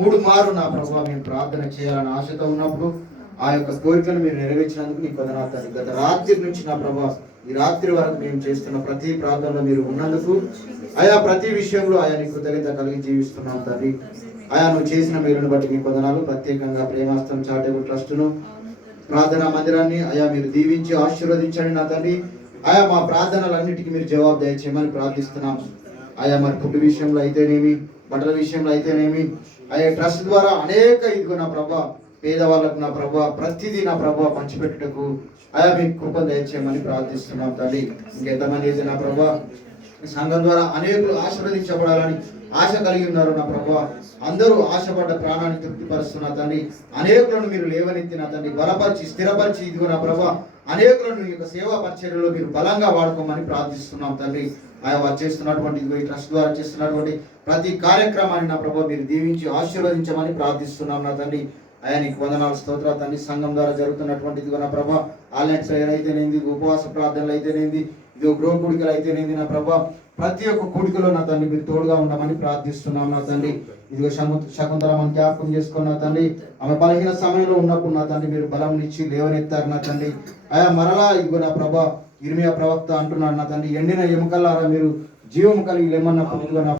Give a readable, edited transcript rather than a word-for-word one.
మూడు మారు నా ప్రభావ మేము ప్రార్థన చేయాలని ఆశతో ఉన్నప్పుడు ఆ యొక్క కోరికను మీరు నెరవేర్చినందుకు నీకు వందనాలు. గత రాత్రి నుంచి నా ప్రభావ ఈ రాత్రి వరకు మేము చేస్తున్న ప్రతి ప్రార్థనలో మీరు ఉన్నందుకు ఆయా ప్రతి విషయంలో ఆయా నీ కృతజ్ఞత కలిగి జీవిస్తున్నాం తండ్రి. ఆయా నువ్వు చేసిన మేలును బట్టి మీకు వందనాలు. ప్రత్యేకంగా ప్రేమాస్తం చాటేబుల్ ట్రస్టును ప్రార్థనా మందిరాన్ని ఆయా మీరు దీవించి ఆశీర్వదించండి నా తండ్రి. ఆయా మా ప్రార్థనలన్నిటికీ మీరు జవాబు దయచేయమని ప్రార్థిస్తున్నాం. ఆయా మరి ఫుడ్ విషయంలో అయితేనేమి, బట్టల విషయంలో అయితేనేమి, ఆయా ట్రస్ట్ ద్వారా అనేక ఇదిగో నా ప్రభా పేదవాళ్ళకు నా ప్రభా ప్రతిదీ నా ప్రభా పంచిపెట్టుటకు ఆయా మీకు కృప దయచేయమని ప్రార్థిస్తున్నాం తండ్రి. ఇంకెంతమంది అయితే నా ప్రభా సంఘం ద్వారా అనేకులు ఆశీర్వదించబడాలని ఆశ కలిగి ఉన్నారు నా ప్రభా. అందరూ ఆశపడ్డ ప్రాణాన్ని తృప్తిపరుస్తున్నా తండ్రి. అనేకులను మీరు లేవనెత్తిన తండ్రి, బలపరిచి స్థిరపరిచి ఇదిగో నా ప్రభా అనేకులను ఈ యొక్క సేవా పరిచర్యలో మీరు బలంగా వాడుకోమని ప్రార్థిస్తున్నాం తండ్రి. ఆయన వారు చేస్తున్నటువంటి ఈ ట్రస్ట్ ద్వారా చేస్తున్నటువంటి ప్రతి కార్యక్రమాన్ని నా ప్రభా మీరు దీవించి ఆశీర్వదించమని ప్రార్థిస్తున్నాం నా తండ్రి. ఆయన నీకు వందనాలు స్తోత్రాలు తండ్రి. సంఘం ద్వారా జరుగుతున్నటువంటి ఇదిగో నా ప్రభా ఆన్లైన్ ప్రేయర్ అయితేనేది, ఉపవాస ప్రార్థనలు అయితేనేది, ఇదిగో గృహ కూడికలు అయితేనేది నా ప్రభా ప్రతి ఒక్క కూడికలో నా తండ్రి మీరు తోడుగా ఉండమని ప్రార్థిస్తున్నాం నా తండ్రి. ఇదిగో శకుంతల మనం జ్ఞాపకం చేసుకున్న నా తండ్రి, ఆమె బలహీన సమయంలో ఉన్నప్పుడు నా తండ్రి మీరు బలం ఇచ్చి లేవనెత్తారు నా తండ్రి. ఆయా మరలా ఇదిగో నా ప్రభా ఇర్మియా ప్రవక్త అంటున్నాడు నా తండ్రి, ఎండిన ఎముకలారా మీరు జీవము కలిగి లేమన్నప్పుడు